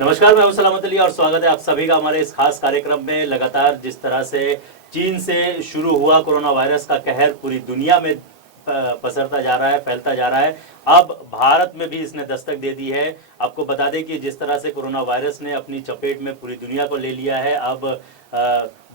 नमस्कार, मैं हूं सलामत अली और स्वागत है आप सभी का हमारे इस खास कार्यक्रम में। लगातार जिस तरह से चीन से शुरू हुआ कोरोना वायरस का कहर पूरी दुनिया में पसरता जा रहा है, फैलता जा रहा है। अब भारत में भी इसने दस्तक दे दी है। आपको बता दें कि जिस तरह से कोरोना वायरस ने अपनी चपेट में पूरी दुनिया को ले लिया है, अब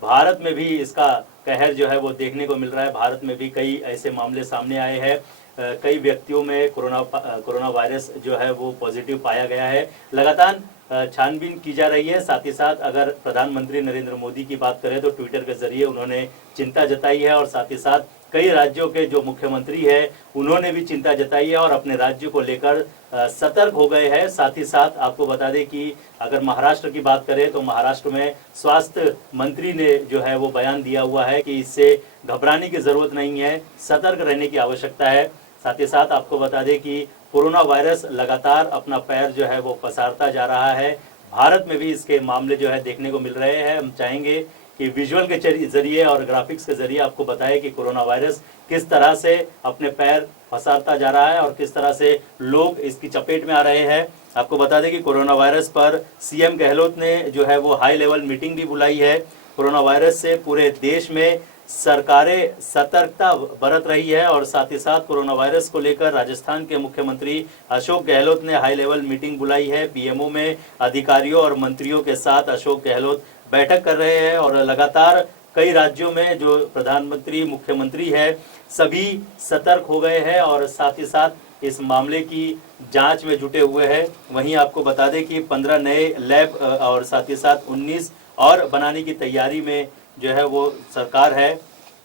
भारत में भी इसका कहर जो है वो देखने को मिल रहा है। भारत में भी कई ऐसे मामले सामने आए हैं। कई व्यक्तियों में कोरोना वायरस जो है वो पॉजिटिव पाया गया है। लगातार छानबीन की जा रही है। साथ ही साथ अगर प्रधानमंत्री नरेंद्र मोदी की बात करें तो ट्विटर के जरिए उन्होंने चिंता जताई है और साथ ही साथ कई राज्यों के जो मुख्यमंत्री है उन्होंने भी चिंता जताई है और अपने राज्य को लेकर सतर्क हो गए हैं। साथ ही साथ आपको बता दें कि अगर महाराष्ट्र की बात करें तो महाराष्ट्र में स्वास्थ्य मंत्री ने जो है वो बयान दिया हुआ है कि इससे घबराने की जरूरत नहीं है, सतर्क रहने की आवश्यकता है। साथ ही साथ आपको बता दें कि कोरोना वायरस लगातार अपना पैर जो है वो पसारता जा रहा है। भारत में भी इसके मामले जो है देखने को मिल रहे हैं। हम चाहेंगे कि विजुअल के जरिए और ग्राफिक्स के जरिए आपको बताएं कि कोरोना वायरस किस तरह से अपने पैर पसारता जा रहा है और किस तरह से लोग इसकी चपेट में आ रहे हैं। आपको बता दें कि कोरोना वायरस पर सीएम गहलोत ने जो है वो हाई लेवल मीटिंग भी बुलाई है। कोरोना वायरस से पूरे देश में सरकारें सतर्कता बरत रही है और साथ ही साथ कोरोना वायरस को लेकर राजस्थान के मुख्यमंत्री अशोक गहलोत ने हाई लेवल मीटिंग बुलाई है। पीएमओ में अधिकारियों और मंत्रियों के साथ अशोक गहलोत बैठक कर रहे हैं और लगातार कई राज्यों में जो प्रधानमंत्री मुख्यमंत्री है सभी सतर्क हो गए हैं और साथ ही साथ इस मामले की जांच में जुटे हुए हैं। वहीं आपको बता दें कि 15 नए लैब और साथ ही साथ 19 और बनाने की तैयारी में जो है वो सरकार है।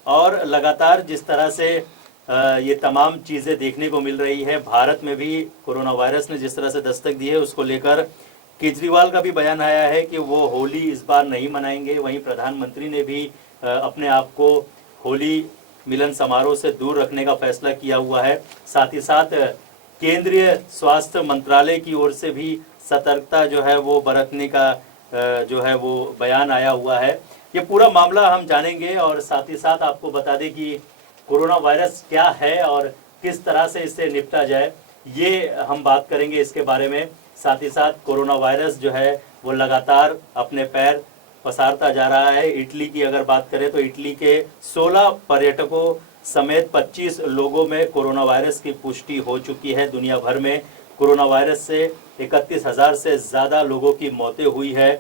और लगातार जिस तरह से ये तमाम चीज़ें देखने को मिल रही है, भारत में भी कोरोना वायरस ने जिस तरह से दस्तक दी है उसको लेकर केजरीवाल का भी बयान आया है कि वो होली इस बार नहीं मनाएंगे। वहीं प्रधानमंत्री ने भी अपने आप को होली मिलन समारोह से दूर रखने का फैसला किया हुआ है। साथ ही साथ केंद्रीय स्वास्थ्य मंत्रालय की ओर से भी सतर्कता जो है वो बरतने का जो है वो बयान आया हुआ है। ये पूरा मामला हम जानेंगे और साथ ही साथ आपको बता दें कि कोरोना वायरस क्या है और किस तरह से इससे निपटा जाए, ये हम बात करेंगे इसके बारे में। साथ ही साथ कोरोना वायरस जो है वो लगातार अपने पैर पसारता जा रहा है। इटली की अगर बात करें तो इटली के 16 पर्यटकों समेत 25 लोगों में कोरोना वायरस की पुष्टि हो चुकी है। दुनिया भर में कोरोना वायरस से 31,000 से ज़्यादा लोगों की मौतें हुई है।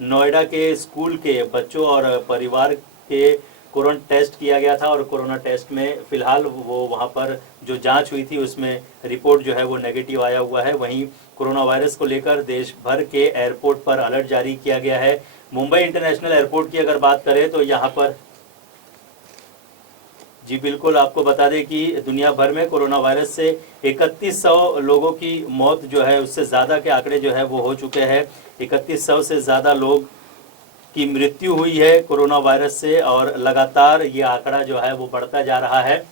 नोएडा के स्कूल के बच्चों और परिवार के कोरोना टेस्ट किया गया था और कोरोना टेस्ट में फिलहाल वो वहाँ पर जो जांच हुई थी उसमें रिपोर्ट जो है वो नेगेटिव आया हुआ है। वहीं कोरोना वायरस को लेकर देश भर के एयरपोर्ट पर अलर्ट जारी किया गया है। मुंबई इंटरनेशनल एयरपोर्ट की अगर बात करें तो यहाँ पर जी बिल्कुल, आपको बता दें कि दुनिया भर में कोरोना वायरस से 3100 लोगों की मौत जो है उससे ज़्यादा के आंकड़े जो है वो हो चुके हैं। 3100 से ज़्यादा लोग की मृत्यु हुई है कोरोना वायरस से और लगातार ये आंकड़ा जो है वो बढ़ता जा रहा है।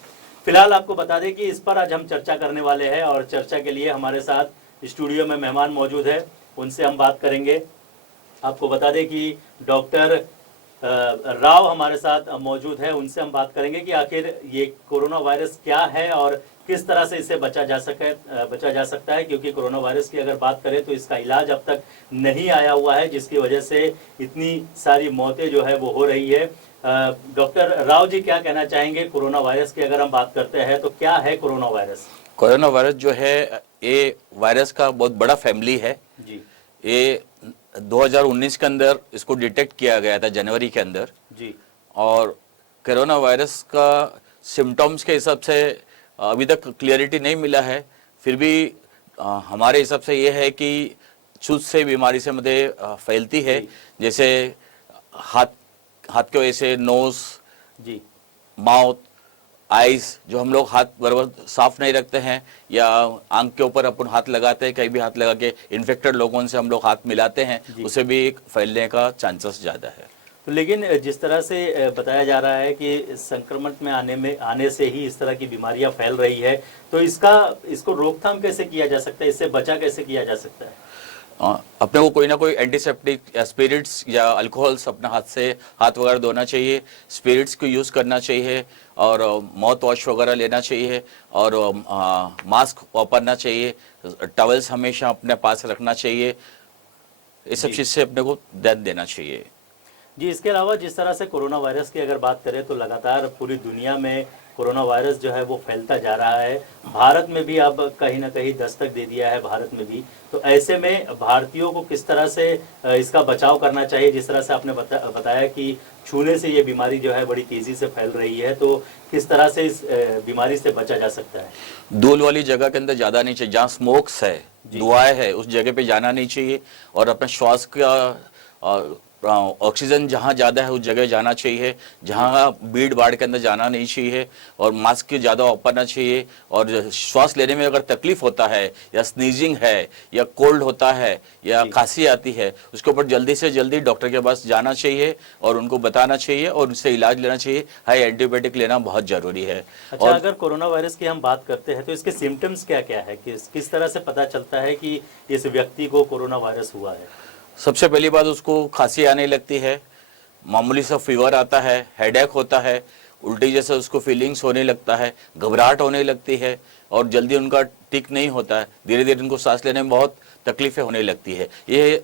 फिलहाल आपको बता दें कि इस पर आज हम चर्चा करने वाले हैं और चर्चा के लिए हमारे साथ स्टूडियो में मेहमान मौजूद है, उनसे हम बात करेंगे। आपको बता दें कि डॉक्टर राव हमारे साथ मौजूद है, उनसे हम बात करेंगे कि आखिर ये कोरोना वायरस क्या है और किस तरह से इससे बचा जा सकता है, क्योंकि कोरोना वायरस की अगर बात करें तो इसका इलाज अब तक नहीं आया हुआ है, जिसकी वजह से इतनी सारी मौतें जो है वो हो रही है। डॉक्टर राव जी क्या कहना चाहेंगे कोरोना वायरस की अगर हम बात करते हैं तो क्या है कोरोना वायरस? कोरोना वायरस जो है ये वायरस का बहुत बड़ा फैमिली है जी। ये 2019 के अंदर इसको डिटेक्ट किया गया था जनवरी के अंदर जी। और कोरोना वायरस का सिम्टम्स के हिसाब से अभी तक क्लियरिटी नहीं मिला है। फिर भी हमारे हिसाब से ये है कि छूत से बीमारी से मुझे फैलती है, जैसे हाथ के वजह से नोज जी, माउथ, आइज, जो हम लोग हाथ बराबर साफ नहीं रखते हैं या आंख के ऊपर अपन हाथ लगाते हैं, कहीं भी हाथ लगा के इन्फेक्टेड लोगों से हम लोग हाथ मिलाते हैं, उसे भी फैलने का चांसेस ज़्यादा है। तो लेकिन जिस तरह से बताया जा रहा है कि संक्रमण में आने से ही इस तरह की बीमारियां फैल रही है, तो इसको रोकथाम कैसे किया जा सकता है, इससे बचा कैसे किया जा सकता है? अपने को कोई ना कोई एंटीसेप्टिक या स्पिरिट्स या अल्कोहल्स अपने हाथ वगैरह धोना चाहिए, स्पिरिट्स को यूज़ करना चाहिए और माउथ वॉश वगैरह लेना चाहिए और मास्क वापरना चाहिए, टॉवल्स हमेशा अपने पास रखना चाहिए। इस सब जी। चीज़ से अपने को ध्यान देना चाहिए। जी, इसके अलावा जिस तरह से कोरोना वायरस की अगर बात करें तो लगातार पूरी दुनिया में कोरोना वायरस जो है वो फैलता जा रहा है। भारत में भी अब कहीं न कहीं दस्तक दे दिया है, भारत में भी। तो ऐसे में भारतीयों को किस तरह से इसका बचाव करना चाहिए? जिस तरह से आपने बताया कि छूने से ये बीमारी जो है बड़ी तेज़ी से फैल रही है, तो किस तरह से इस बीमारी से बचा जा सकता है? धूल वाली जगह के अंदर जाना नहीं चाहिए, जहाँ स्मोक्स है, जी। धुआं है, उस जगह पे जाना नहीं चाहिए। और अपने श्वास का ऑक्सीजन जहाँ ज़्यादा है उस जगह जाना चाहिए, जहाँ भीड़ भाड़ के अंदर जाना नहीं चाहिए। और मास्क ज़्यादा वापरना चाहिए। और श्वास लेने में अगर तकलीफ होता है या स्नीजिंग है या कोल्ड होता है या जी। खांसी आती है, उसके ऊपर जल्दी से जल्दी डॉक्टर के पास जाना चाहिए और उनको बताना चाहिए और उससे इलाज लेना चाहिए। हाई एंटीबायोटिक लेना बहुत ज़रूरी है। अच्छा, अगर कोरोना वायरस की हम बात करते हैं तो इसके सिम्टम्स क्या-क्या है? किस तरह से पता चलता है कि इस व्यक्ति को कोरोना वायरस हुआ है? सबसे पहली बात, उसको खांसी आने लगती है, मामूली सा फीवर आता है, हेडेक होता है, उल्टी जैसा उसको फीलिंग्स होने लगता है, घबराहट होने लगती है और जल्दी उनका ठीक नहीं होता है। धीरे धीरे उनको सांस लेने में बहुत तकलीफें होने लगती है। ये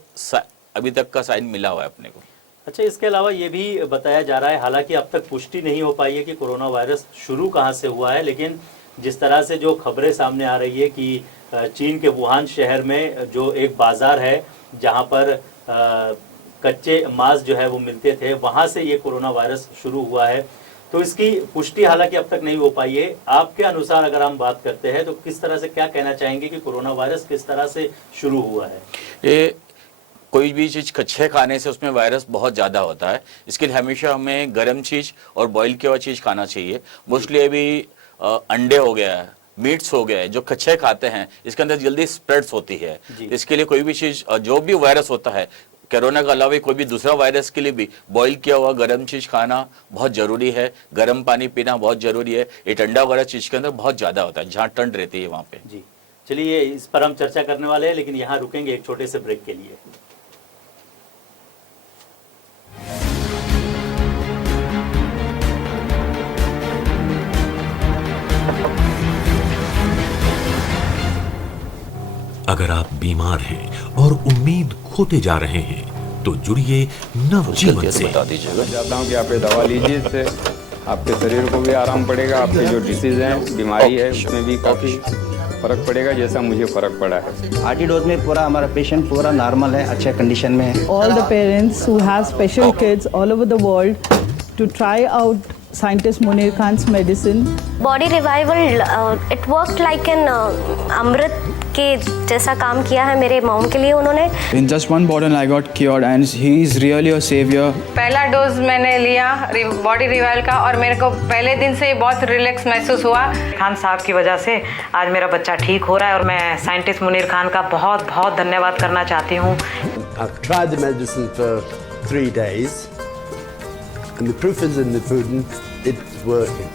अभी तक का साइन मिला हुआ है अपने को। अच्छा, इसके अलावा ये भी बताया जा रहा है, हालांकि अब तक पुष्टि नहीं हो पाई है कि कोरोना वायरस शुरू कहाँ से हुआ है, लेकिन जिस तरह से जो खबरें सामने आ रही है कि चीन के वुहान शहर में जो एक बाज़ार है जहाँ पर कच्चे मांस जो है वो मिलते थे, वहाँ से ये कोरोना वायरस शुरू हुआ है। तो इसकी पुष्टि हालांकि अब तक नहीं हो पाई है। आपके अनुसार अगर हम बात करते हैं तो किस तरह से क्या कहना चाहेंगे कि कोरोना वायरस किस तरह से शुरू हुआ है? ये कोई भी चीज़ कच्चे खाने से उसमें वायरस बहुत ज़्यादा होता है। इसके लिए हमेशा हमें गर्म चीज़ और बॉईल किया हुआ चीज़ खाना चाहिए। मोस्टली अभी अंडे हो गया है, मीट्स हो गए, जो कच्चे खाते हैं, इसके अंदर जल्दी स्प्रेड्स होती है। इसके लिए कोई भी चीज़, जो भी वायरस होता है, कोरोना के अलावा कोई भी दूसरा वायरस के लिए भी बॉईल किया हुआ गर्म चीज़ खाना बहुत ज़रूरी है। गर्म पानी पीना बहुत ज़रूरी है। ये ठंडा वगैरह चीज़ के अंदर बहुत ज़्यादा होता है, जहाँ ठंड रहती है वहाँ पे। जी, चलिए इस पर हम चर्चा करने वाले हैं, लेकिन यहाँ रुकेंगे एक छोटे से ब्रेक के लिए। अगर आप बीमार हैं और उम्मीद खोते जा रहे हैं तो जुड़िए नवजीवन से। बता दीजिएगा। चाहता हूँ कि आप ये दवा लीजिए, इससे आपके शरीर को भी आराम पड़ेगा, आपके जो डिसीज है, बीमारी है, उसमें भी काफ़ी फर्क पड़ेगा, जैसा मुझे फर्क पड़ा है। आरटी डोज में पूरा हमारा पेशेंट पूरा नॉर्मल है, अच्छे कंडीशन में है। All the parents who have special kids all over the world to try out scientist Munir Khan's medicine. Body revival it work like an amrit के जैसा काम किया है मेरे मॉम के लिए उन्होंने। In just one bottle I got cured and he is really a savior. पहला डोज मैंने लिया बॉडी रिवाइवल का और मेरे को पहले दिन से बहुत रिलैक्स महसूस हुआ। खान साहब की वजह से आज मेरा बच्चा ठीक हो रहा है और मैं साइंटिस्ट मुनीर खान का बहुत बहुत धन्यवाद करना चाहती हूँ। I've tried the medicine for 3 days and the proof is in the pudding, it's working.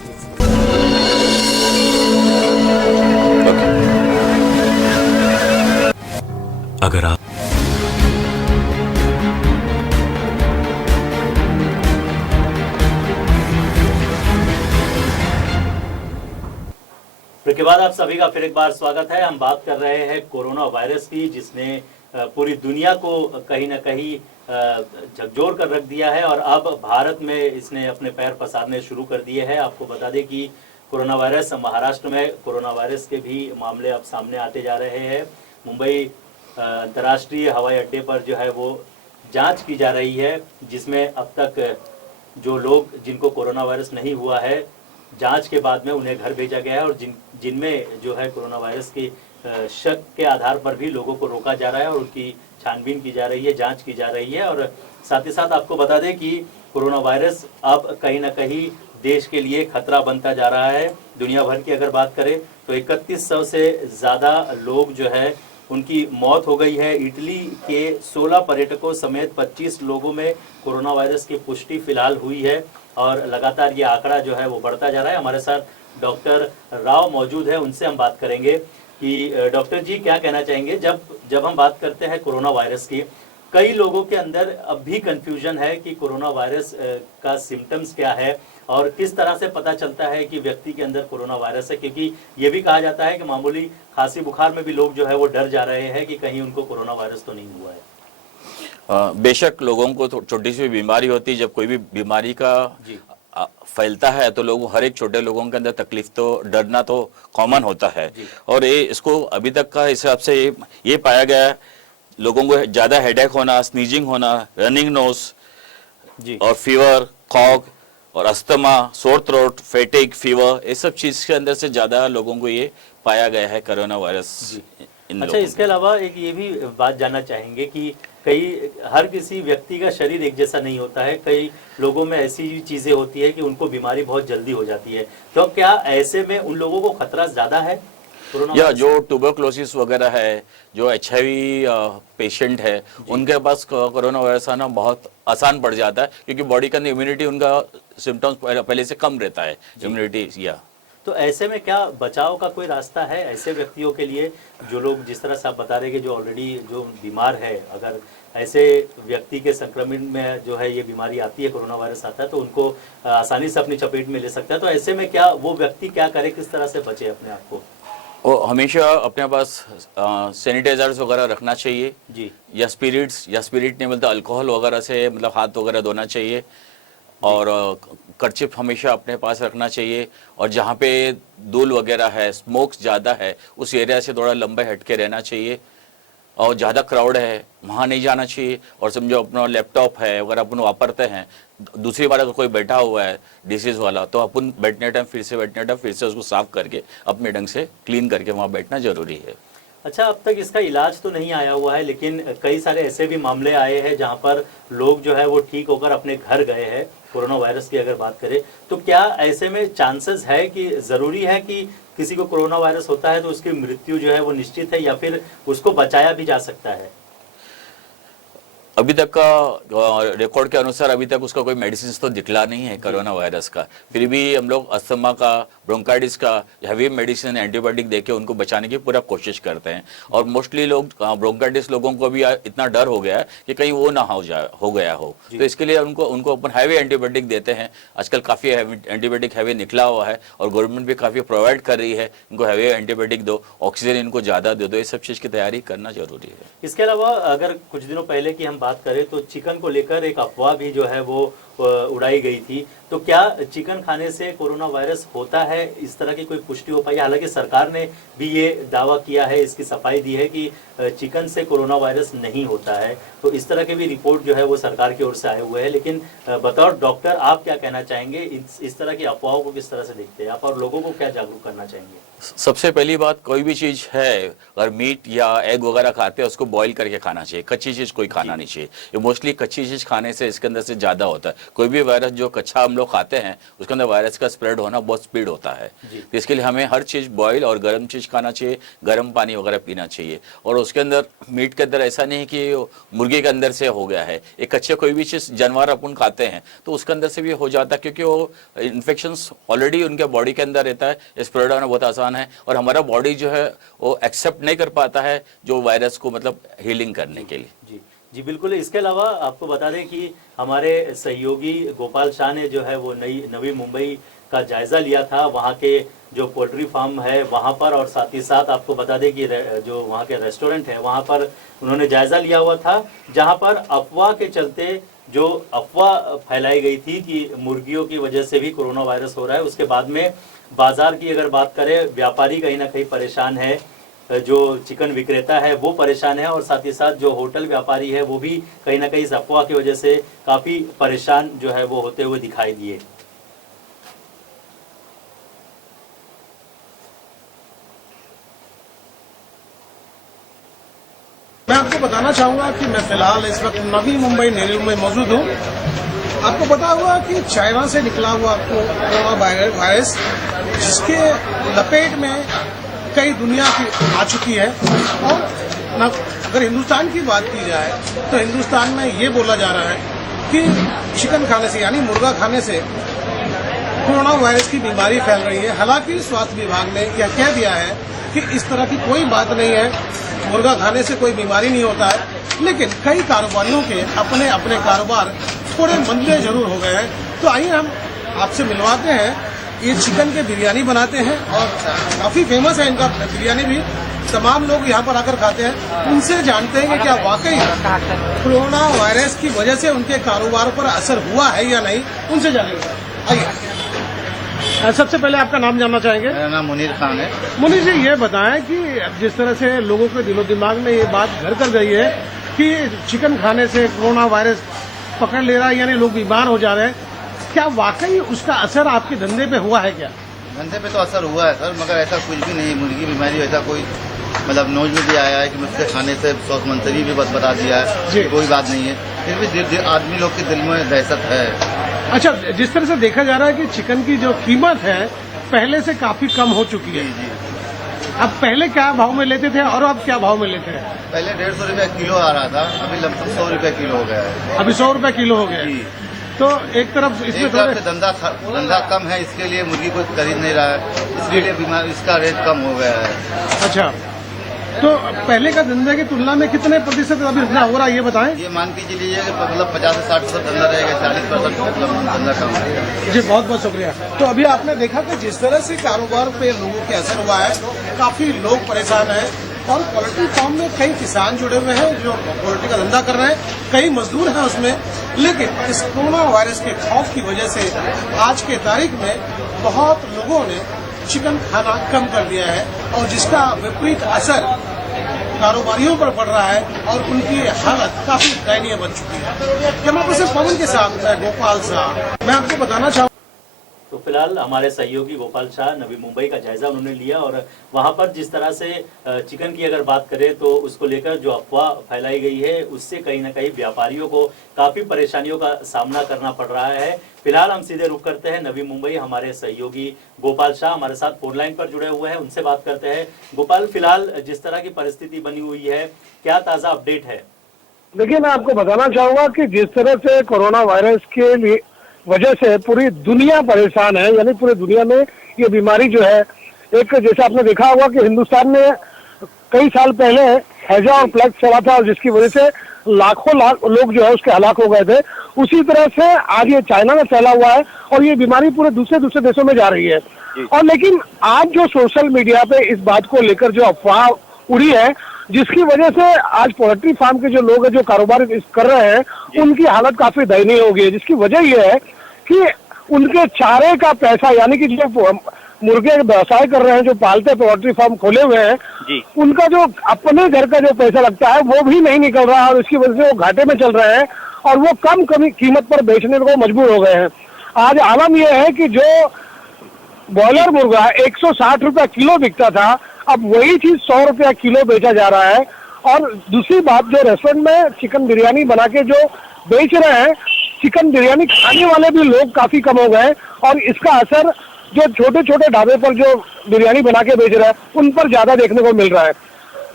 अगर आप के बाद आप सभी का फिर एक बार स्वागत है। हम बात कर रहे हैं कोरोना वायरस की, जिसने पूरी दुनिया को कहीं ना कहीं झकझोर कर रख दिया है और अब भारत में इसने अपने पैर पसारने शुरू कर दिए हैं। आपको बता दें कि कोरोना वायरस महाराष्ट्र में कोरोना वायरस के भी मामले अब सामने आते जा रहे हैं। मुंबई अंतर्राष्ट्रीय हवाई अड्डे पर जो है वो जांच की जा रही है, जिसमें अब तक जो लोग जिनको कोरोना वायरस नहीं हुआ है, जांच के बाद में उन्हें घर भेजा गया है और जिनमें जो है कोरोना वायरस के शक के आधार पर भी लोगों को रोका जा रहा है और उनकी छानबीन की जा रही है, जांच की जा रही है। और साथ ही साथ आपको बता दें कि कोरोना वायरस अब कहीं ना कहीं देश के लिए खतरा बनता जा रहा है। दुनिया भर की अगर बात करें तो 3100 से ज़्यादा लोग जो है उनकी मौत हो गई है। इटली के 16 पर्यटकों समेत 25 लोगों में कोरोना वायरस की पुष्टि फिलहाल हुई है और लगातार ये आंकड़ा जो है वो बढ़ता जा रहा है। हमारे साथ डॉक्टर राव मौजूद है, उनसे हम बात करेंगे कि डॉक्टर जी क्या कहना चाहेंगे। जब हम बात करते हैं कोरोना वायरस की, कई लोगों के अंदर अब भी कंफ्यूजन है कि कोरोना वायरस का सिम्टम्स क्या है और किस तरह से पता चलता है कि व्यक्ति के अंदर कोरोना वायरस है, क्योंकि ये भी कहा जाता है कि मामूली खांसी बुखार में भी लोग जो है वो डर जा रहे हैं कि कहीं उनको कोरोना वायरस तो नहीं हुआ है। बेशक लोगों को छोटी सी बीमारी होती है, जब कोई भी बीमारी का फैलता है तो लोग, हर एक छोटे लोगों के अंदर तकलीफ तो, डरना तो कॉमन होता है। और ये इसको अभी तक का हिसाब से ये पाया गया, लोगों को ज़्यादा हेडेक होना, स्नीजिंग होना, रनिंग नोज और फीवर, कॉग और अस्थमा, सोर थ्रोट, फैटिक, फीवर, ये सब चीज़ के अंदर से ज़्यादा लोगों को ये पाया गया है कोरोना वायरस। अच्छा, इसके अलावा एक ये भी बात जानना चाहेंगे कि हर किसी व्यक्ति का शरीर एक जैसा नहीं होता है, कई लोगों में ऐसी चीजें होती है कि उनको बीमारी बहुत जल्दी हो जाती है, तो क्या ऐसे में उन लोगों को खतरा ज्यादा है या जो ट्यूबरक्लोसिस वगैरह है, जो HIV पेशेंट है, उनके पास कोरोना वायरस आना बहुत आसान पड़ जाता है, क्योंकि बॉडी का इम्यूनिटी, उनका सिम्टम्स पहले से कम रहता है इम्यूनिटी। या तो ऐसे में क्या बचाव का कोई रास्ता है ऐसे व्यक्तियों के लिए, जो लोग जिस तरह से आप बता रहे हैं कि जो ऑलरेडी जो बीमार है, अगर ऐसे व्यक्ति के संक्रमण में जो है ये बीमारी आती है, कोरोना वायरस आता है, तो उनको आसानी से अपनी चपेट में ले सकता है, तो ऐसे में क्या वो व्यक्ति क्या करे, किस तरह से बचे अपने आप को? वो हमेशा अपने पास सैनिटाइजर्स वगैरह रखना चाहिए जी, या स्पिरिट नहीं मिलता, अल्कोहल वगैरह से मतलब हाथ वगैरह धोना चाहिए, और कर्चिप हमेशा अपने पास रखना चाहिए, और जहाँ पे धूल वगैरह है, स्मोक्स ज़्यादा है, उस एरिया से थोड़ा लंबे हट के रहना चाहिए, और ज़्यादा क्राउड है वहाँ नहीं जाना चाहिए। और समझो अपना लैपटॉप है अगर अपन वापरते हैं, दूसरी बार अगर कोई बैठा हुआ है डिसीज़ वाला, तो अपन बैठने टाइम फिर से उसको साफ करके अपने ढंग से क्लीन करके वहाँ बैठना जरूरी है। अच्छा, अब तक इसका इलाज तो नहीं आया हुआ है, लेकिन कई सारे ऐसे भी मामले आए हैं जहां पर लोग जो है वो ठीक होकर अपने घर गए हैं। कोरोना वायरस की अगर बात करें तो क्या ऐसे में चांसेस है कि ज़रूरी है कि किसी को कोरोना वायरस होता है तो उसकी मृत्यु जो है वो निश्चित है, या फिर उसको बचाया भी जा सकता है? अभी तक का रिकॉर्ड के अनुसार अभी तक उसका कोई मेडिसिन तो दिखला नहीं है कोरोना वायरस का, फिर भी हम लोग अस्थमा का, ब्रोंकाइटिस का हैवी मेडिसिन, एंटीबायोटिक देके उनको बचाने की पूरा कोशिश करते हैं। और मोस्टली लोग ब्रोंकाइटिस लोगों को भी इतना डर हो गया है कि कहीं वो ना हो गया हो, तो इसके लिए उनको अपन हैवी एंटीबायोटिक देते हैं। आजकल काफ़ी एंटीबायोटिक हैवी निकला हुआ है और गवर्नमेंट भी काफ़ी प्रोवाइड कर रही है, इनको हैवी एंटीबायोटिक दो, ऑक्सीजन इनको ज़्यादा दे दो, ये सब चीज़ की तैयारी करना जरूरी है। इसके अलावा अगर कुछ दिनों पहले की हम बात करें तो चिकन को लेकर एक अफवाह भी जो है वो उड़ाई गई थी, तो क्या चिकन खाने से कोरोना वायरस होता है, इस तरह की कोई पुष्टि हो पाई? हालांकि सरकार ने भी ये दावा किया है, इसकी सफाई दी है कि चिकन से कोरोना वायरस नहीं होता है, तो इस तरह के भी रिपोर्ट जो है वो सरकार की ओर से आए हुए हैं। लेकिन बतौर डॉक्टर आप क्या कहना चाहेंगे, इस तरह की अफवाहों को किस तरह से देखते हैं आप, और लोगों को क्या जागरूक करना चाहेंगे? सबसे पहली बात, कोई भी चीज़ है अगर मीट या एग वगैरह खाते हैं उसको बॉईल करके खाना चाहिए, कच्ची चीज़ कोई खाना नहीं चाहिए। ये मोस्टली कच्ची चीज़ खाने से इसके अंदर से ज़्यादा होता है। कोई भी वायरस जो कच्चा हम लोग खाते हैं उसके अंदर वायरस का स्प्रेड होना बहुत स्पीड होता है, तो इसके लिए हमें हर चीज़ बॉईल और गर्म चीज़ खाना चाहिए, गर्म पानी वगैरह पीना चाहिए। और उसके अंदर मीट के अंदर ऐसा नहीं कि मुर्गी के अंदर से हो गया है, एक कच्चे कोई भी चीज़ जानवर अपन खाते हैं तो उसके अंदर से भी हो जाता है, क्योंकि वो इन्फेक्शंस ऑलरेडी उनके बॉडी के अंदर रहता है, स्प्रेड होना बहुत आसान है, और हमारा बॉडी जो है वो एक्सेप्ट नहीं कर पाता है जो वायरस को मतलब हीलिंग करने के लिए। जी बिल्कुल। इसके अलावा आपको बता दें कि हमारे सहयोगी गोपाल शाह ने जो है वो नवी मुंबई का जायजा लिया था, वहाँ के जो पोल्ट्री फार्म है वहाँ पर, और साथ ही साथ आपको बता दें कि जो वहाँ के रेस्टोरेंट है वहाँ पर उन्होंने जायजा लिया हुआ था, जहाँ पर अफवाह के चलते जो अफवाह फैलाई गई थी कि मुर्गियों की वजह से भी कोरोना वायरस हो रहा है, उसके बाद में बाजार की अगर बात करें, व्यापारी कहीं ना कहीं परेशान है, जो चिकन विक्रेता है वो परेशान है, और साथ ही साथ जो होटल व्यापारी है वो भी कहीं ना कहीं इस अफवाह की वजह से काफ़ी परेशान जो है वो होते हुए दिखाई दिए। मैं आपको बताना चाहूँगा कि मैं फिलहाल इस वक्त नवी मुंबई नेहरू में मौजूद हूँ। आपको पता होगा कि चाइना से निकला हुआ कोरोना वायरस, जिसके लपेट में कई दुनिया की आ चुकी है, और अगर हिंदुस्तान की बात की जाए तो हिंदुस्तान में ये बोला जा रहा है कि चिकन खाने से यानी मुर्गा खाने से कोरोना वायरस की बीमारी फैल रही है। हालांकि स्वास्थ्य विभाग ने यह कह दिया है कि इस तरह की कोई बात नहीं है, मुर्गा खाने से कोई बीमारी नहीं होता है, लेकिन कई कारोबारियों के अपने अपने कारोबार थोड़े मंदे जरूर हो गए हैं। तो आइए हम आपसे मिलवाते हैं। ये चिकन के बिरयानी बनाते हैं और काफी फेमस है इनका बिरयानी भी। तमाम लोग यहाँ पर आकर खाते हैं, उनसे जानते हैं कि क्या वाकई कोरोना वायरस की वजह से उनके कारोबार पर असर हुआ है या नहीं, उनसे जानेंगे। आइए, सबसे पहले आपका नाम जानना चाहेंगे। मेरा नाम मुनीर खान है। मुनीर जी, ये बताएं कि जिस तरह से लोगों के दिलो दिमाग में ये बात घर कर गई है कि चिकन खाने से कोरोना वायरस पकड़ ले रहा है, यानी लोग बीमार हो जा रहे हैं, क्या वाकई उसका असर आपके धंधे पे हुआ है? क्या धंधे पे तो असर हुआ है सर, मगर ऐसा कुछ भी नहीं। मुर्गी बीमारी ऐसा कोई मतलब न्यूज में भी आया है कि मुझसे खाने से स्वास्थ्य मंत्री भी बस बता दिया है, कोई बात नहीं है। फिर भी आदमी लोग के दिल में दहशत है। अच्छा, जिस तरह से देखा जा रहा है कि चिकन की जो कीमत है पहले से काफी कम हो चुकी है। जी। अब पहले क्या भाव में लेते थे और अब क्या भाव में लेते हैं? पहले 150 रुपये किलो आ रहा था, अभी लगभग 100 रुपये किलो हो गया है। अभी 100 रुपये किलो हो गया है। तो एक तरफ इसमें थोड़े से धंधा कम है, इसके लिए मुर्गी को खरीद नहीं रहा है, इसके लिए बीमार इसका रेट कम हो गया है। अच्छा, तो पहले का धंधे की तुलना में कितने प्रतिशत अभी इतना हो रहा है, ये बताएं। ये मान के चलिए मतलब 50 से 60% धंधा रहेगा, 40% मतलब धंधा कम रहेगा। जी, बहुत बहुत शुक्रिया। तो अभी आपने देखा कि जिस तरह से कारोबार पे लोगों के असर हुआ है, काफी लोग परेशान हैं और पोल्ट्री फार्म में कई किसान जुड़े हुए हैं जो पोल्ट्री का धंधा कर रहे हैं, कई मजदूर हैं उसमें, लेकिन इस कोरोना वायरस के खौफ की वजह से आज के तारीख में बहुत लोगों ने चिकन खाना कम कर दिया है और जिसका विपरीत असर कारोबारियों पर पड़ रहा है और उनकी हालत काफी दयनीय बन चुकी है। कैमरा पर्सन पवन के साथ मैं गोपाल शाह। मैं आपको बताना चाहूँ तो फिलहाल हमारे सहयोगी गोपाल शाह नवी मुंबई का जायजा उन्होंने लिया और वहां पर जिस तरह से चिकन की अगर बात करें तो उसको लेकर जो अफवाह फैलाई गई है उससे कहीं ना कहीं व्यापारियों को काफी परेशानियों का सामना करना पड़ रहा है। फिलहाल हम सीधे रुख करते हैं नवी मुंबई, हमारे सहयोगी गोपाल शाह हमारे साथ फोन लाइन पर जुड़े हुए हैं, उनसे बात करते हैं। गोपाल, फिलहाल जिस तरह की परिस्थिति बनी हुई है, क्या ताजा अपडेट है? देखिए, मैं आपको बताना चाहूंगा कि जिस तरह से कोरोना वायरस के लिए वजह से पूरी दुनिया परेशान है, यानी पूरी दुनिया में ये बीमारी जो है, एक जैसे आपने देखा होगा कि हिंदुस्तान में कई साल पहले हैजा और प्लेग चला था और जिसकी वजह से लाखों लोग जो है उसके हलाक हो गए थे। उसी तरह से आज ये चाइना में फैला हुआ है और ये बीमारी पूरे दूसरे देशों में जा रही है। और लेकिन आज जो सोशल मीडिया पे इस बात को लेकर जो अफवाह उड़ी है, जिसकी वजह से आज पोल्ट्री फार्म के जो लोग हैं जो कारोबार कर रहे हैं, उनकी हालत काफी दयनीय हो गई है। जिसकी वजह यह है कि उनके चारे का पैसा, यानी कि जो मुर्गे व्यवसाय कर रहे हैं, जो पालते पोल्ट्री फार्म खोले हुए हैं, उनका जो अपने घर का जो पैसा लगता है वो भी नहीं निकल रहा है और इसकी वजह से वो घाटे में चल रहे हैं और वो कम कीमत पर बेचने को मजबूर हो गए हैं। आज आलम यह है कि जो बॉयलर मुर्गा 160 रुपया किलो बिकता था, अब वही चीज 100 रुपया किलो बेचा जा रहा है। और दूसरी बात, जो रेस्टोरेंट में चिकन बिरयानी बना के जो बेच रहे हैं, चिकन बिरयानी खाने वाले भी लोग काफी कम हो गए और इसका असर जो छोटे छोटे ढाबे पर जो बिरयानी बना के बेच रहे हैं उन पर ज्यादा देखने को मिल रहा है।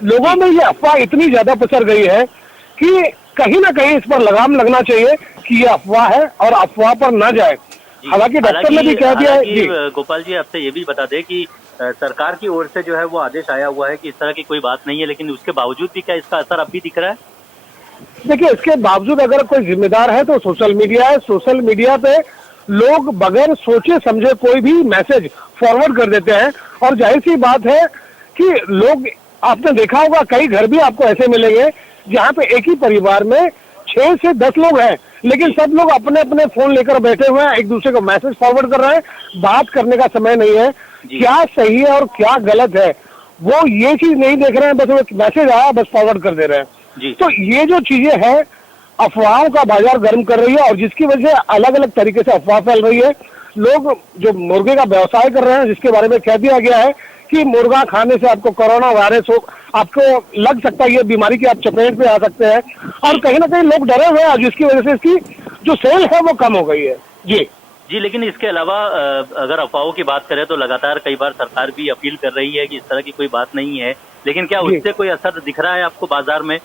लोगों में ये अफवाह इतनी ज्यादा पसर गई है कि कहीं ना कहीं इस पर लगाम लगना चाहिए कि ये अफवाह है और अफवाह पर ना जाए। हालांकि डॉक्टर ने भी कह दिया है। गोपाल जी, आपसे ये भी बता दें कि सरकार की ओर से जो है वो आदेश आया हुआ है कि इस तरह की कोई बात नहीं है, लेकिन उसके बावजूद भी क्या इसका असर अब भी दिख रहा है? देखिए, इसके बावजूद अगर कोई जिम्मेदार है तो सोशल मीडिया है। सोशल मीडिया पे लोग बगैर सोचे समझे कोई भी मैसेज फॉरवर्ड कर देते हैं और जाहिर सी बात है कि लोग, आपने देखा होगा कई घर भी आपको ऐसे मिलेंगे जहाँ पे एक ही परिवार में 6 से 10 लोग हैं, लेकिन सब लोग अपने अपने फोन लेकर बैठे हुए हैं, एक दूसरे को मैसेज फॉरवर्ड कर रहे हैं। बात करने का समय नहीं है, क्या सही है और क्या गलत है वो ये चीज नहीं देख रहे हैं, बस वो मैसेज आया बस फॉरवर्ड कर दे रहे हैं। तो ये जो चीजें हैं अफवाहों का बाजार गर्म कर रही है और जिसकी वजह से अलग अलग तरीके से अफवाह फैल रही है। लोग जो मुर्गे का व्यवसाय कर रहे हैं, जिसके बारे में कह दिया गया है कि मुर्गा खाने से आपको कोरोना वायरस हो, आपको लग सकता है ये बीमारी की आप चपेट में आ सकते हैं और कहीं ना कहीं लोग डरे हुए हैं जिसकी वजह से इसकी जो सेल है वो कम हो गई है। जी, लेकिन इसके अलावा अगर अफवाहों की बात करें तो लगातार कई बार सरकार भी अपील कर रही है कि इस तरह की कोई बात नहीं है, लेकिन क्या उससे कोई असर दिख रहा है आपको बाजार में?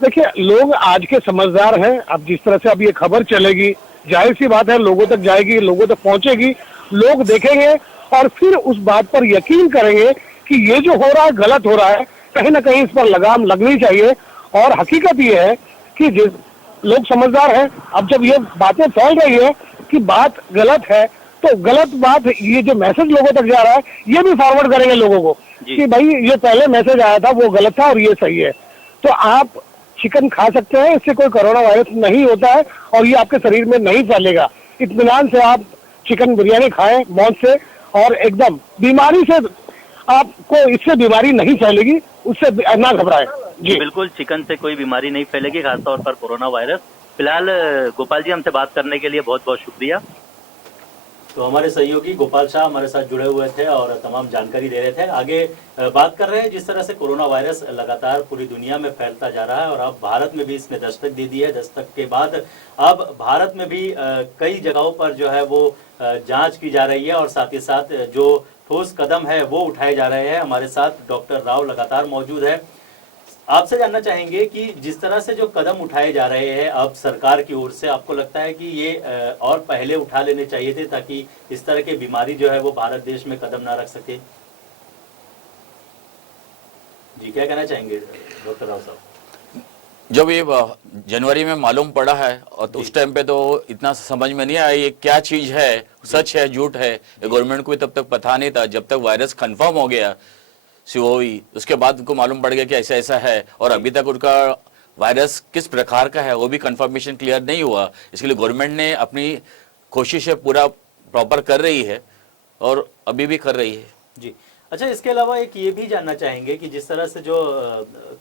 देखिए, लोग आज के समझदार हैं। अब जिस तरह से अब ये खबर चलेगी, जाहिर सी बात है लोगों तक जाएगी, लोगों तक पहुंचेगी, लोग देखेंगे और फिर उस बात पर यकीन करेंगे कि ये जो हो रहा है गलत हो रहा है, कहीं ना कहीं इस पर लगाम लगनी चाहिए। और हकीकत ये है कि लोग समझदार हैं। अब जब ये बातें फैल रही है कि बात गलत है, तो गलत बात, ये जो मैसेज लोगों तक जा रहा है ये भी फॉरवर्ड करेंगे लोगों को कि भाई ये पहले मैसेज आया था वो गलत था और ये सही है, तो आप चिकन खा सकते हैं, इससे कोई कोरोना वायरस नहीं होता है और ये आपके शरीर में नहीं फैलेगा। इत्मीनान से आप चिकन बिरयानी खाएं मौज से, और एकदम बीमारी से आपको, इससे बीमारी नहीं फैलेगी, उससे ना घबराएं। जी बिल्कुल, चिकन से कोई बीमारी नहीं फैलेगी, खासतौर पर कोरोना वायरस। फिलहाल गोपाल जी, हमसे बात करने के लिए बहुत बहुत शुक्रिया। तो हमारे सहयोगी गोपाल शाह हमारे साथ जुड़े हुए थे और तमाम जानकारी दे रहे थे। आगे बात कर रहे हैं जिस तरह से कोरोना वायरस लगातार पूरी दुनिया में फैलता जा रहा है और अब भारत में भी इसने दस्तक दे दी है। दस्तक के बाद अब भारत में भी कई जगहों पर जो है वो जांच की जा रही है और साथ ही साथ जो ठोस कदम है वो उठाए जा रहे हैं। हमारे साथ डॉक्टर राव लगातार मौजूद है। आपसे जानना चाहेंगे कि जिस तरह से जो कदम उठाए जा रहे हैं अब सरकार की ओर से, आपको लगता है कि ये और पहले उठा लेने चाहिए थे ताकि इस तरह की बीमारी जो है वो भारत देश में कदम ना रख सके? जी, क्या कहना चाहेंगे डॉक्टर राव साहब? जब ये जनवरी में मालूम पड़ा है और तो उस टाइम पे तो इतना समझ में नहीं आया ये क्या चीज है, सच है झूठ है, गवर्नमेंट को भी तब तक पता नहीं था। जब तक वायरस कंफर्म हो गया COV, उसके बाद उनको मालूम पड़ गया कि ऐसा ऐसा है, और अभी तक उनका वायरस किस प्रकार का है वो भी कंफर्मेशन क्लियर नहीं हुआ। इसके लिए गवर्नमेंट ने अपनी कोशिश पूरा प्रॉपर कर रही है और अभी भी कर रही है। जी, अच्छा, इसके अलावा एक ये भी जानना चाहेंगे कि जिस तरह से जो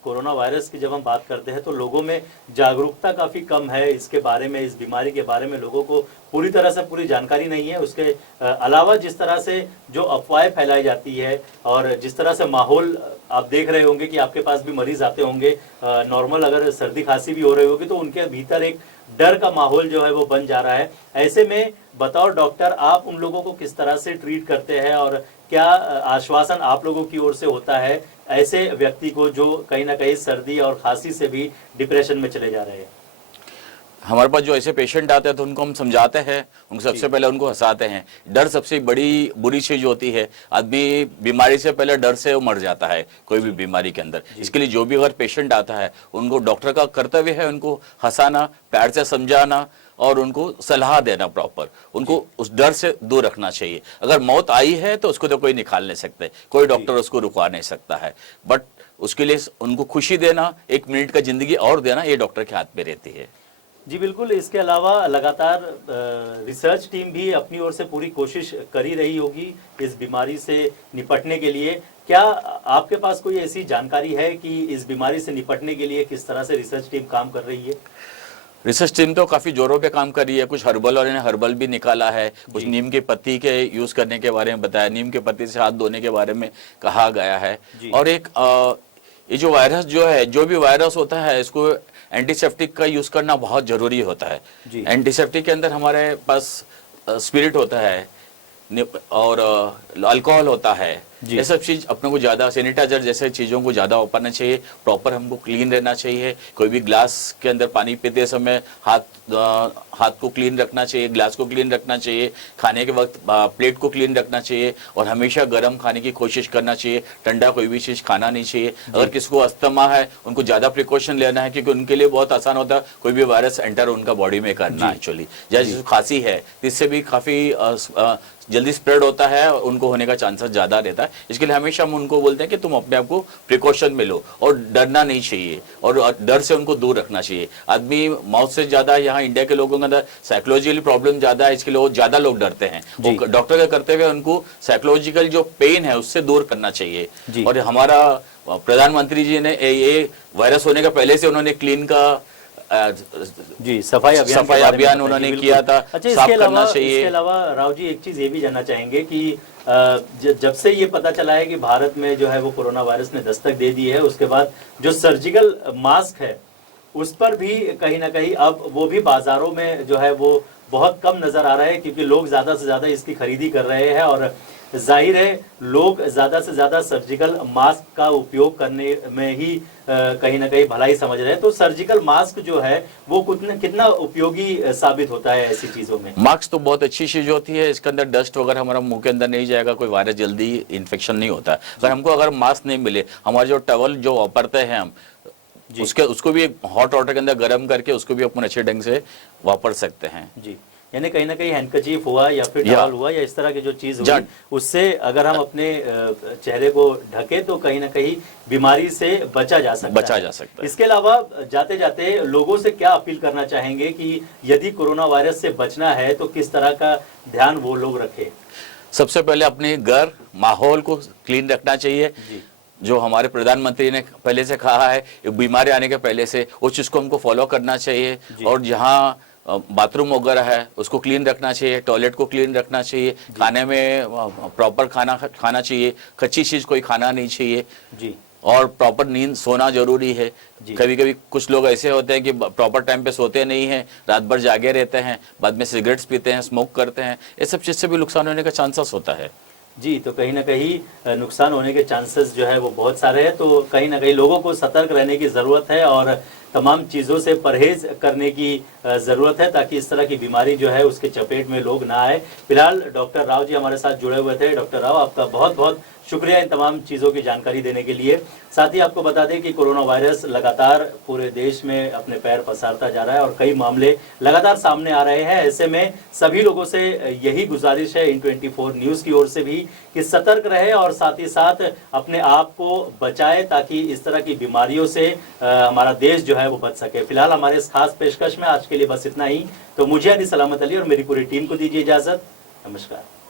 कोरोना वायरस की जब हम बात करते हैं तो लोगों में जागरूकता काफ़ी कम है इसके बारे में, इस बीमारी के बारे में लोगों को पूरी तरह से पूरी जानकारी नहीं है। उसके अलावा जिस तरह से जो अफवाहें फैलाई जाती है और जिस तरह से माहौल आप देख रहे होंगे कि आपके पास भी मरीज आते होंगे, नॉर्मल अगर सर्दी खांसी भी हो रही होगी तो उनके भीतर एक डर का माहौल जो है वो बन जा रहा है। ऐसे में बतौर डॉक्टर आप उन लोगों को किस तरह से ट्रीट करते हैं और क्या आश्वासन आप लोगों की ओर से होता है ऐसे व्यक्ति को जो कहीं ना कहीं सर्दी और खांसी से भी डिप्रेशन में चले जा रहे हैं? हमारे पास जो ऐसे पेशेंट आते हैं तो उनको हम समझाते हैं, उनको सबसे पहले उनको हंसाते हैं। डर सबसे बड़ी बुरी चीज होती है। आदमी बीमारी से पहले डर से वो मर जाता है कोई भी बीमारी के अंदर। इसके लिए जो भी अगर पेशेंट आता है उनको डॉक्टर का कर्तव्य है उनको हंसाना, प्यार से समझाना और उनको सलाह देना प्रॉपर। उनको उस डर से दूर रखना चाहिए। अगर मौत आई है तो उसको तो कोई निकाल नहीं सकते, कोई डॉक्टर उसको रुकवा नहीं सकता है, बट उसके लिए उनको खुशी देना, 1 मिनट का जिंदगी और देना, ये डॉक्टर के हाथ में रहती है। जी बिल्कुल, इसके अलावा लगातार रिसर्च टीम भी अपनी ओर से पूरी कोशिश कर ही रही होगी इस बीमारी से निपटने के लिए। क्या आपके पास कोई ऐसी जानकारी है कि इस बीमारी से निपटने के लिए किस तरह से रिसर्च टीम काम कर रही है? रिसर्च टीम तो काफी जोरों पे काम कर रही है। कुछ हर्बल वाले ने हर्बल भी निकाला है, कुछ नीम के पत्ती के यूज करने के बारे में बताया, नीम के पत्ती से हाथ धोने के बारे में कहा गया है। और एक ये जो वायरस जो है, जो भी वायरस होता है इसको एंटीसेप्टिक का यूज करना बहुत जरूरी होता है। एंटीसेप्टिक के अंदर हमारे पास स्पिरिट होता है और अल्कोहल होता है। ये सब चीज अपने को ज्यादा, सैनिटाइजर जैसे चीजों को ज्यादा वापरना चाहिए। प्रॉपर हमको क्लीन रहना चाहिए। कोई भी ग्लास के अंदर पानी पीते समय हाथ को क्लीन रखना चाहिए, ग्लास को क्लीन रखना चाहिए, खाने के वक्त प्लेट को क्लीन रखना चाहिए और हमेशा गर्म खाने की कोशिश करना चाहिए। ठंडा कोई भी चीज खाना नहीं चाहिए। अगर किसी को अस्थमा है उनको ज्यादा प्रिकॉशन लेना है क्योंकि उनके लिए बहुत आसान होता है कोई भी वायरस एंटर उनका बॉडी में करना। एक्चुअली जैसे खांसी है इससे भी काफी जल्दी स्प्रेड होता है और उनको होने का चांसेस ज्यादा रहता है। इसके लिए हमेशा हम उनको बोलते हैं कि तुम अपने आप को प्रिकॉशन में लो और डरना नहीं चाहिए और डर से उनको दूर रखना चाहिए। आदमी मौत से ज्यादा यहाँ इंडिया के लोगों के अंदर साइकोलॉजिकल प्रॉब्लम ज्यादा है, इसके लिए ज्यादा लोग डरते हैं। डॉक्टर का करते हुए उनको साइकोलॉजिकल जो पेन है उससे दूर करना चाहिए। और हमारा प्रधानमंत्री जी ने ये वायरस होने का पहले से उन्होंने क्लीन का सफाई अभियान उन्होंने किया था। अच्छा, इसके अलावा राव जी एक चीज ये भी जानना चाहेंगे कि जब से ये पता चला है कि भारत में जो है वो कोरोना वायरस ने दस्तक दे दी है, उसके बाद जो सर्जिकल मास्क है उस पर भी कहीं ना कहीं अब वो भी बाजारों में जो है वो बहुत कम नजर आ रहा है क्योंकि लोग ज्यादा से ज्यादा इसकी खरीदी कर रहे हैं और जाहिर है लोग ज्यादा से ज्यादा सर्जिकल मास्क का उपयोग करने में ही कहीं ना कहीं भलाई समझ रहे हैं। तो सर्जिकल मास्क जो है वो कितना उपयोगी साबित होता है ऐसी चीजों में? मास्क तो बहुत अच्छी चीज होती है। इसके अंदर डस्ट वगैरह हमारा मुंह के अंदर नहीं जाएगा, कोई वायरस जल्दी इन्फेक्शन नहीं होता है। अगर हमको अगर मास्क नहीं मिले, हमारे जो टॉवल जो वापरते हैं हम उसको भी एक हॉट वाटर के अंदर गर्म करके उसको भी अपन अच्छे ढंग से वापर सकते हैं। जी, यानी कहीं ना कहीं हैंडकचीफ हुआ या फिर टॉवल हुआ या इस तरह की जो चीज हुई, उससे अगर हम अपने चेहरे को ढके तो कहीं ना कहीं बीमारी से बचा जा सकता है। इसके अलावा जाते जाते लोगों से क्या अपील करना चाहेंगे कि यदि कोरोना वायरस से बचना है तो किस तरह का ध्यान वो लोग रखें? सबसे पहले अपने घर माहौल को क्लीन रखना चाहिए। जो हमारे प्रधानमंत्री ने पहले से कहा है, बीमारी आने के पहले से उस चीज को हमको फॉलो करना चाहिए। और जहाँ बाथरूम वगैरह है उसको क्लीन रखना चाहिए, टॉयलेट को क्लीन रखना चाहिए, खाने में प्रॉपर खाना चाहिए, कच्ची चीज कोई खाना नहीं चाहिए जी। और प्रॉपर नींद सोना जरूरी है। कभी कभी कुछ लोग ऐसे होते हैं कि प्रॉपर टाइम पे सोते नहीं हैं, रात भर जागे रहते हैं, बाद में सिगरेट्स पीते हैं, स्मोक करते हैं, ये सब चीज से भी नुकसान होने का चांसेस होता है जी। तो कहीं ना कहीं नुकसान होने के चांसेस जो है वो बहुत सारे हैं, तो कहीं ना कहीं लोगों को सतर्क रहने की ज़रूरत है और तमाम चीज़ों से परहेज करने की ज़रूरत है ताकि इस तरह की बीमारी जो है उसके चपेट में लोग ना आए। फिलहाल डॉक्टर राव जी हमारे साथ जुड़े हुए थे। डॉक्टर राव, आपका बहुत बहुत शुक्रिया इन तमाम चीज़ों की जानकारी देने के लिए। साथ ही आपको बता दें कि कोरोना वायरस लगातार पूरे देश में अपने पैर पसारता जा रहा है और कई मामले लगातार सामने आ रहे हैं। ऐसे में सभी लोगों से यही गुजारिश है इन 24 न्यूज़ की ओर से भी कि सतर्क रहे और साथ ही साथ अपने आप को बचाए ताकि इस तरह की बीमारियों से हमारा देश जो है वो बच सके। फिलहाल हमारे इस खास पेशकश में आज के लिए बस इतना ही। तो मुझे यानी सलामत अली और मेरी पूरी टीम को दीजिए इजाज़त। नमस्कार।